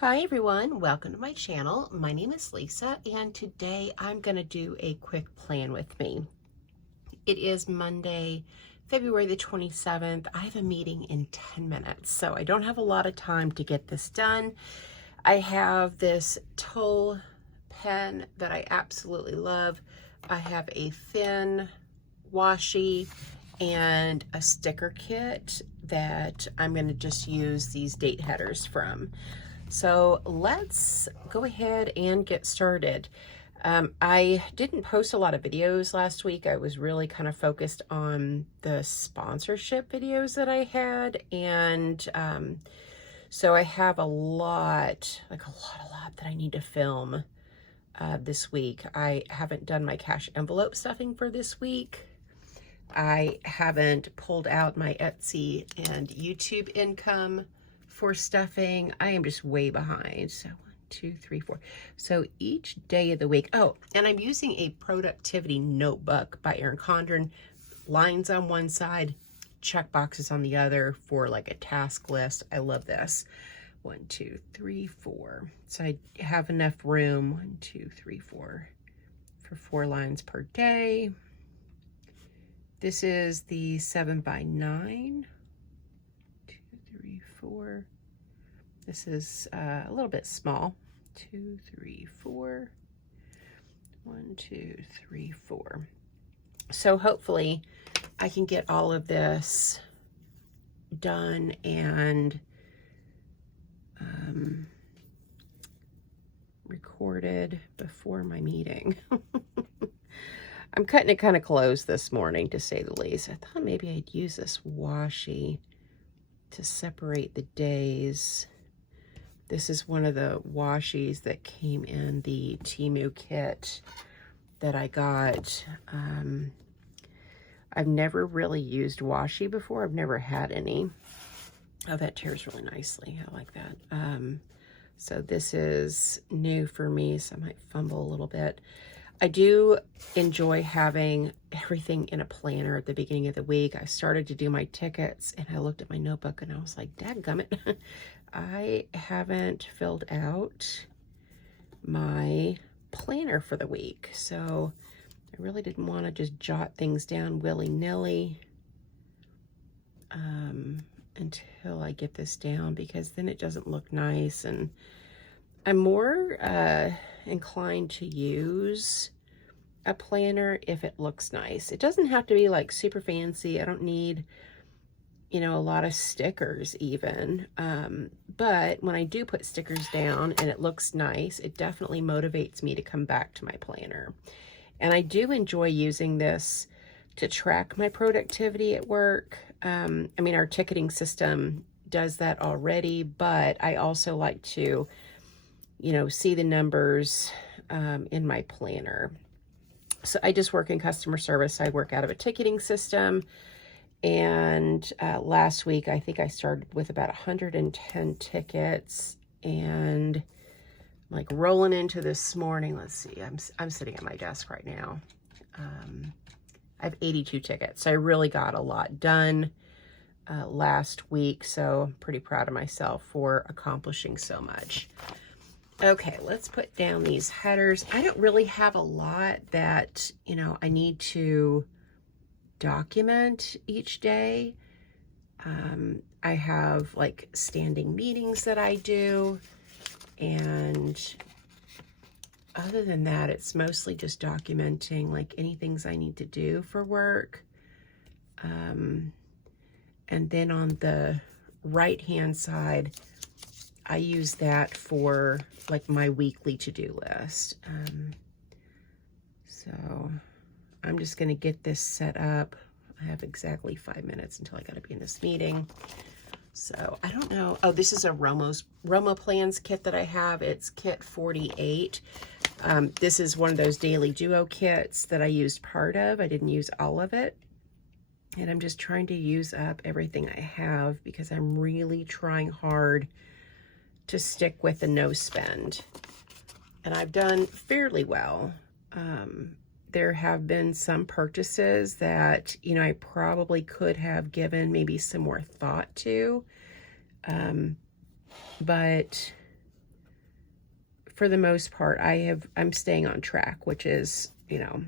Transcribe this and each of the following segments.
Hi everyone, welcome to my channel. My name is Lisa and today I'm going to do a quick plan with me. It is Monday, February the 27th. I have a meeting in 10 minutes, so I don't have a lot of time to get this done. I have this Toll pen that I absolutely love. I have a thin washi and a sticker kit that I'm going to just use these date headers from. So let's go ahead and get started. I didn't post a lot of videos last week. I was really kind of focused on the sponsorship videos that I had. And so I have a lot that I need to film this week. I haven't done my cash envelope stuffing for this week. I haven't pulled out my Etsy and YouTube income for stuffing. I am just way behind. So 1, 2, 3, 4. So each day of the week. Oh, and I'm using a productivity notebook by Erin. Condren. Lines on one side, check boxes on the other for like a task list. I love this. 1, 2, 3, 4. So I have enough room. 1, 2, 3, 4 for 4 lines per day. This is the 7x9. 4. This is a little bit small. 2, 3, 4. 1, 2, 3, 4. So hopefully I can get all of this done and recorded before my meeting. I'm cutting it kind of close this morning, to say the least. I thought maybe I'd use this washi to separate the days. This is one of the washies that came in the Temu kit that I got. I've never really used washi before. I've never had any. Oh, that tears really nicely. I like that. So this is new for me, so I might fumble a little bit. I do enjoy having everything in a planner at the beginning of the week. I started to do my tickets and I looked at my notebook and I was like, dadgummit, I haven't filled out my planner for the week. So I really didn't want to just jot things down willy-nilly until I get this down, because then it doesn't look nice. And I'm more inclined to use a planner if it looks nice. It doesn't have to be like super fancy. I don't need, you know, a lot of stickers even. But when I do put stickers down and it looks nice, it definitely motivates me to come back to my planner. And I do enjoy using this to track my productivity at work. I mean, our ticketing system does that already, but I also like to, you know, see the numbers in my planner. So I just work in customer service. I work out of a ticketing system. And last week, I think I started with about 110 tickets, and I'm like rolling into this morning. Let's see, I'm sitting at my desk right now. I have 82 tickets. So I really got a lot done last week. So I'm pretty proud of myself for accomplishing so much. Okay, let's put down these headers. I don't really have a lot that, you know, I need to document each day. I have like standing meetings that I do, and other than that, it's mostly just documenting like any things I need to do for work. And then on the right-hand side, I use that for like my weekly to-do list. So I'm just going to get this set up. I have exactly 5 minutes until I got to be in this meeting. So I don't know. Oh, this is a Romo Plans kit that I have. It's kit 48. This is one of those daily duo kits that I used part of. I didn't use all of it. And I'm just trying to use up everything I have because I'm really trying hard to stick with the no spend. And I've done fairly well. There have been some purchases that, you know, I probably could have given maybe some more thought to. But for the most part, I'm staying on track, which is, you know,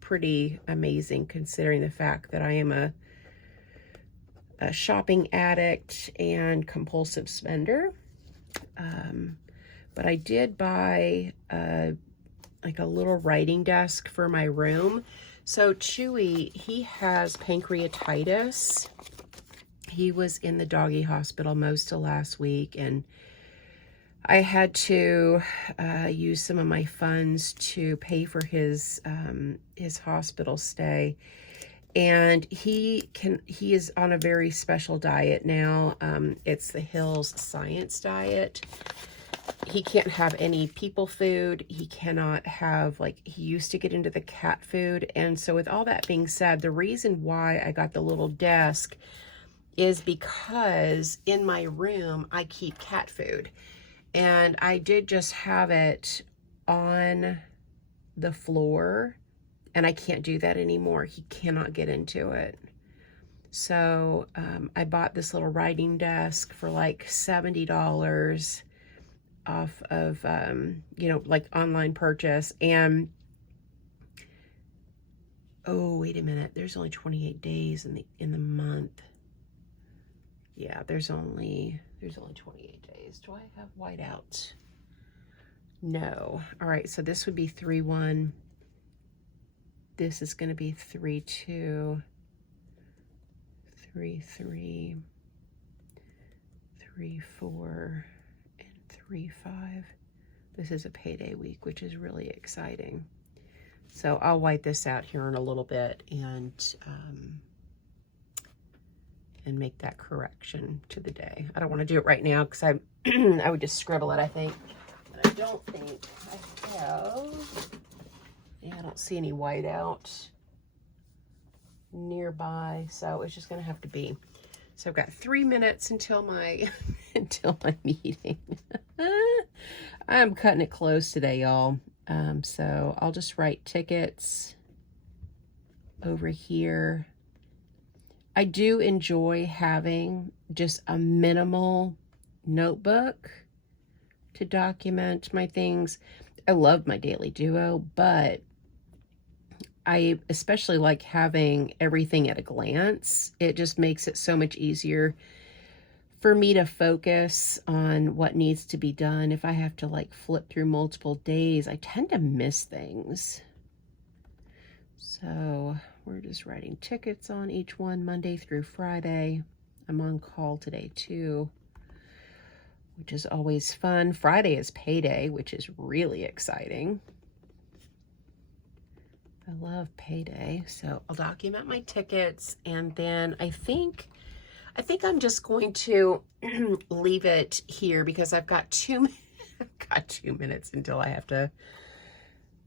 pretty amazing considering the fact that I am a shopping addict and compulsive spender. But I did buy like a little writing desk for my room. So Chewy, he has pancreatitis. He was in the doggy hospital most of last week, and I had to use some of my funds to pay for his hospital stay. And he is on a very special diet now. It's the Hills Science diet. He can't have any people food. He cannot have, like, he used to get into the cat food. And so with all that being said, the reason why I got the little desk is because in my room, I keep cat food. And I did just have it on the floor, and I can't do that anymore. He cannot get into it. So I bought this little writing desk for like $70 off of, you know, like online purchase. And, oh, wait a minute. There's only 28 days in the month. Yeah, there's only 28 days. Do I have whiteout? No. All right, so this would be 3/1. This is going to be 3/2, 3/3, 3/4, and 3/5. This is a payday week, which is really exciting. So I'll white this out here in a little bit and make that correction to the day. I don't want to do it right now because I would just scribble it, I think. And I don't think I have. Yeah, I don't see any whiteout nearby, so it's just going to have to be. So I've got 3 minutes until my until my meeting. I'm cutting it close today, y'all. So I'll just write tickets over here. I do enjoy having just a minimal notebook to document my things. I love my daily duo, but I especially like having everything at a glance. It just makes it so much easier for me to focus on what needs to be done. If I have to like flip through multiple days, I tend to miss things. So we're just writing tickets on each one, Monday through Friday. I'm on call today too, which is always fun. Friday is payday, which is really exciting. I love payday. So I'll document my tickets, and then I think I'm just going to leave it here because I've got 2 minutes until I have to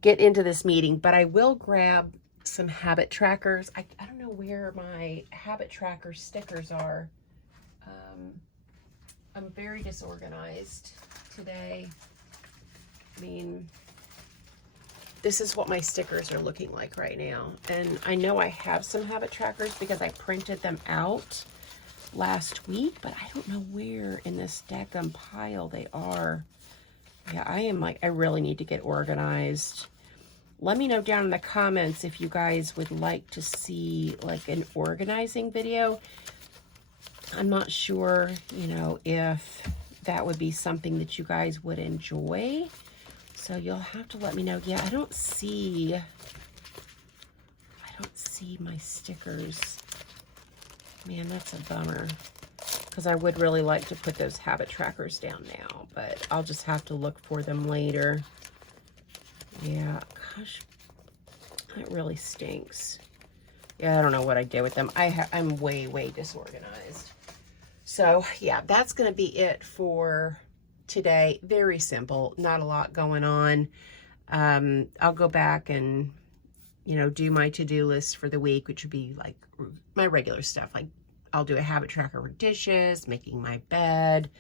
get into this meeting. But I will grab some habit trackers. I don't know where my habit tracker stickers are. I'm very disorganized today. I mean, this is what my stickers are looking like right now. And I know I have some habit trackers because I printed them out last week, but I don't know where in this Deckham pile they are. Yeah, I really need to get organized. Let me know down in the comments if you guys would like to see like an organizing video. I'm not sure, you know, if that would be something that you guys would enjoy. So you'll have to let me know. Yeah, I don't see my stickers. Man, that's a bummer. Because I would really like to put those habit trackers down now, but I'll just have to look for them later. Yeah, gosh, that really stinks. Yeah, I don't know what I did with them. I'm way, way disorganized. So yeah, that's going to be it for today. Very simple, not a lot going on. I'll go back and, you know, do my to-do list for the week, which would be like my regular stuff. Like I'll do a habit tracker for dishes, making my bed,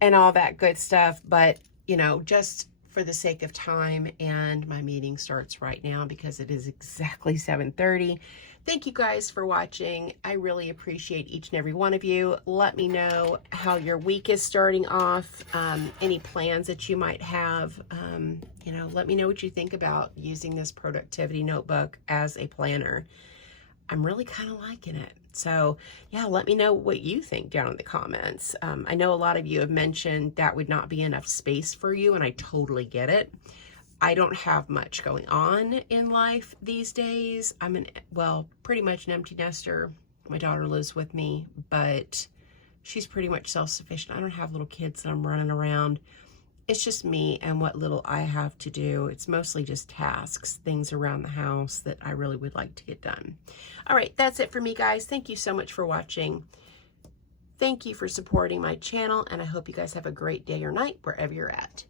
and all that good stuff. But, you know, just for the sake of time, and my meeting starts right now because it is exactly 7:30. Thank you guys for watching. I really appreciate each and every one of you. Let me know how your week is starting off, any plans that you might have. You know, let me know what you think about using this productivity notebook as a planner. I'm really kind of liking it. So yeah, let me know what you think down in the comments. I know a lot of you have mentioned that would not be enough space for you, and I totally get it. I don't have much going on in life these days. I'm pretty much an empty nester. My daughter lives with me, but she's pretty much self-sufficient. I don't have little kids that I'm running around. It's just me and what little I have to do. It's mostly just tasks, things around the house that I really would like to get done. All right, that's it for me, guys. Thank you so much for watching. Thank you for supporting my channel, and I hope you guys have a great day or night wherever you're at.